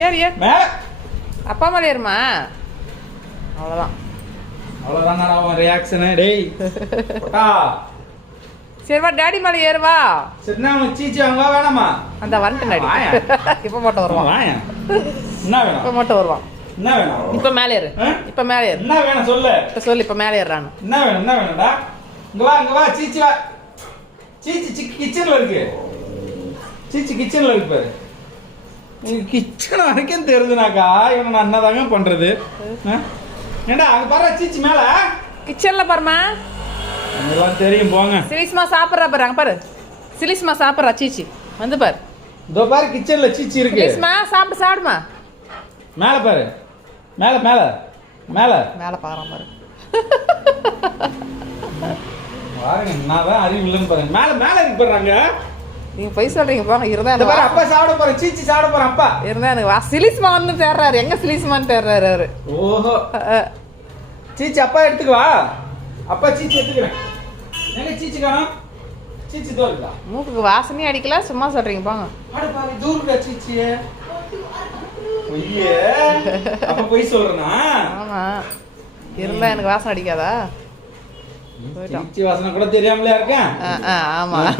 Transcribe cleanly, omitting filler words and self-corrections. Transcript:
ஏறு ஏறு மேல அப்பா மேலே ஏறுமா அவ்வளோதான் அவ்வளோதானடா அவன் ரியாக்ஷனு டேய் போட்டா சரி வா டேடி மேலே ஏறுவா சரிண்ணா அவன் சீச்சி அவங்க வேணாமா அந்த வந்துட்டு டாடி வாயா. இப்போ மட்டும் வருவான் வாயன் என்ன இப்போ வேணும் மட்டும் வருவான் என்ன வேணும் இப்போ மேலே ஏறு ஆ? இப்போ மேலே ஏறு என்ன வேணும் சொல்லு இப்போ சொல்லு இப்போ மேலே ஏறுறான்னு என்ன வேணும்டா இங்க வா சீச்சி வா சீச்சி கிச்சன்ல இருக்கு சீச்சி கிச்சன்ல இருக்கு பாரு கிச்சன் வரைக்கும் தெரியுதுனாக்கா இவனை நான் என்னதாங்க பண்றது ஆ? ஏண்டா அங்க பாரு சீச்சி மேல கிச்சனில் பாருமா எல்லாம் தெரியும் போங்க சிலிஸ்மா சாப்பிட்றா பாரு அங்கே பாரு சிலிஸ்மா சாப்பிட்றா சீச்சி வந்து பாரு இதோ பாரு கிச்சன்ல சீச்சி இருக்கு சிலிஸ்மா சாப்பிடுமா மேல பாரு மேல மேல மேல மேலே பார்க்குறான் பாரு பாருங்க என்னதான் அறிவு இல்லைன்னு பாருங்க மேல மேல இருக்கு பாருங்க நீங்கள் போய் சொல்கிறீங்க போங்க இருந்தா இந்த எனக்கு பாரு அப்பா சாப்பிட போறேன் சீச்சி சாப்பிட போறேன் அப்பா இருந்தா எனக்கு சிலிஸ்மா வந்து தேர்றாரு எங்கே சிலிஸ்மான்னு தேர்றாரு அவரு ஓஹோ சீச்சி அப்பா எடுத்துக்குவா அப்பா சீச்சி எடுத்துக்கிறேன் எங்க சீச்சி காணோம் சீச்சி தோ இருக்கா மூக்குக்கு வாசனையும் அடிக்கல சும்மா சொல்கிறீங்க போங்க அட பாரு தூருடா சீச்சியே பொய்யே அப்ப பொய் சொல்றேனா ஆமாம் இருந்தா எனக்கு வாசனை அடிக்காதா போயிட்டோம் சீச்சி வாசனை கூட தெரியாமலே இருக்கேன் ஆமாம்